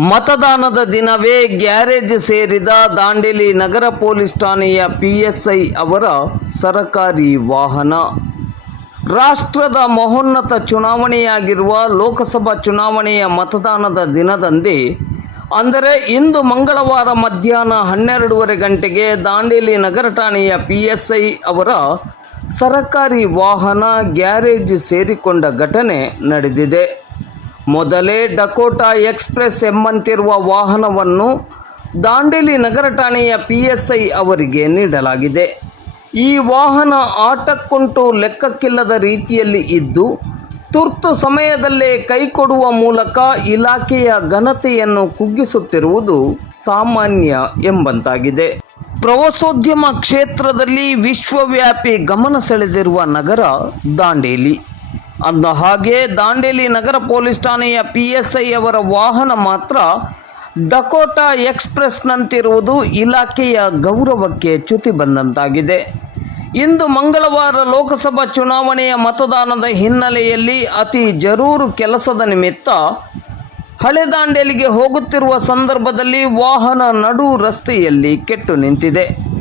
ಮತದಾನದ ದಿನವೇ ಗ್ಯಾರೇಜ್ ಸೇರಿದ ದಾಂಡೇಲಿ ನಗರ ಪೊಲೀಸ್ ಠಾಣೆಯ ಪಿಎಸ್ಐ ಅವರ ಸರಕಾರಿ ವಾಹನ. ರಾಷ್ಟ್ರದ ಮಹೋನ್ನತ ಚುನಾವಣೆಯಾಗಿರುವ ಲೋಕಸಭಾ ಚುನಾವಣೆಯ ಮತದಾನದ ದಿನದಂದೇ ಅಂದರೆ ಇಂದು ಮಂಗಳವಾರ ಮಧ್ಯಾಹ್ನ 12:30 ಗಂಟೆಗೆ ದಾಂಡೇಲಿ ನಗರ ಠಾಣೆಯ ಪಿಎಸ್ಐ ಅವರ ಸರಕಾರಿ ವಾಹನ ಗ್ಯಾರೇಜ್ ಸೇರಿಕೊಂಡ ಘಟನೆ ನಡೆದಿದೆ. ಮೊದಲೇ ಡಕೋಟಾ ಎಕ್ಸ್‌ಪ್ರೆಸ್ ಎಂಬಂತಿರುವ ವಾಹನವನ್ನು ದಾಂಡೇಲಿ ನಗರ ಠಾಣೆಯ ಪಿಎಸ್ಐ ಅವರಿಗೆ ನೀಡಲಾಗಿದೆ. ಈ ವಾಹನ ಆಟಕ್ಕುಂಟು ಲೆಕ್ಕಕ್ಕಿಲ್ಲದ ರೀತಿಯಲ್ಲಿ ಇದ್ದು ತುರ್ತು ಸಮಯದಲ್ಲೇ ಕೈಕೊಡುವ ಮೂಲಕ ಇಲಾಖೆಯ ಘನತೆಯನ್ನು ಕುಗ್ಗಿಸುತ್ತಿರುವುದು ಸಾಮಾನ್ಯ ಎಂಬಂತಾಗಿದೆ. ಪ್ರವಾಸೋದ್ಯಮ ಕ್ಷೇತ್ರದಲ್ಲಿ ವಿಶ್ವವ್ಯಾಪಿ ಗಮನ ಸೆಳೆದಿರುವ ನಗರ ದಾಂಡೇಲಿ. ಅಂದ ಹಾಗೆ ದಾಂಡೇಲಿ ನಗರ ಪೊಲೀಸ್ ಠಾಣೆಯ ಪಿಎಸ್ಐ ಅವರ ವಾಹನ ಮಾತ್ರ ಡಕೋಟಾ ಎಕ್ಸ್‌ಪ್ರೆಸ್‌ನಂತಿರುವುದು ಇಲಾಖೆಯ ಗೌರವಕ್ಕೆ ಚ್ಯುತಿ ಬಂದಂತಾಗಿದೆ. ಇಂದು ಮಂಗಳವಾರ ಲೋಕಸಭಾ ಚುನಾವಣೆಯ ಮತದಾನದ ಹಿನ್ನೆಲೆಯಲ್ಲಿ ಅತಿ ಜರೂರು ಕೆಲಸದ ನಿಮಿತ್ತ ಹಳೆ ದಾಂಡೇಲಿಗೆ ಹೋಗುತ್ತಿರುವ ಸಂದರ್ಭದಲ್ಲಿ ವಾಹನ ನಡು ರಸ್ತೆಯಲ್ಲಿ ಕೆಟ್ಟು ನಿಂತಿದೆ.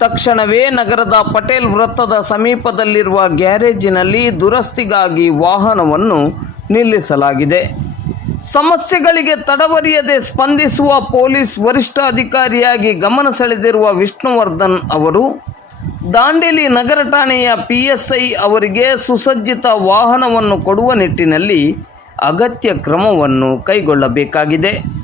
ತಕ್ಷಣವೇ ನಗರದ ಪಟೇಲ್ ವೃತ್ತದ ಸಮೀಪದಲ್ಲಿರುವ ಗ್ಯಾರೇಜಿನಲ್ಲಿ ದುರಸ್ತಿಗಾಗಿ ವಾಹನವನ್ನು ನಿಲ್ಲಿಸಲಾಗಿದೆ. ಸಮಸ್ಯೆಗಳಿಗೆ ತಡವರಿಯದೆ ಸ್ಪಂದಿಸುವ ಪೊಲೀಸ್ ವರಿಷ್ಠಾಧಿಕಾರಿಯಾಗಿ ಗಮನ ಸೆಳೆದಿರುವ ವಿಷ್ಣುವರ್ಧನ್ ಅವರು ದಾಂಡೇಲಿ ನಗರ ಠಾಣೆಯ ಪಿಎಸ್ಐ ಅವರಿಗೆ ಸುಸಜ್ಜಿತ ವಾಹನವನ್ನು ಕೊಡುವ ನಿಟ್ಟಿನಲ್ಲಿ ಅಗತ್ಯ ಕ್ರಮವನ್ನು ಕೈಗೊಳ್ಳಬೇಕಾಗಿದೆ.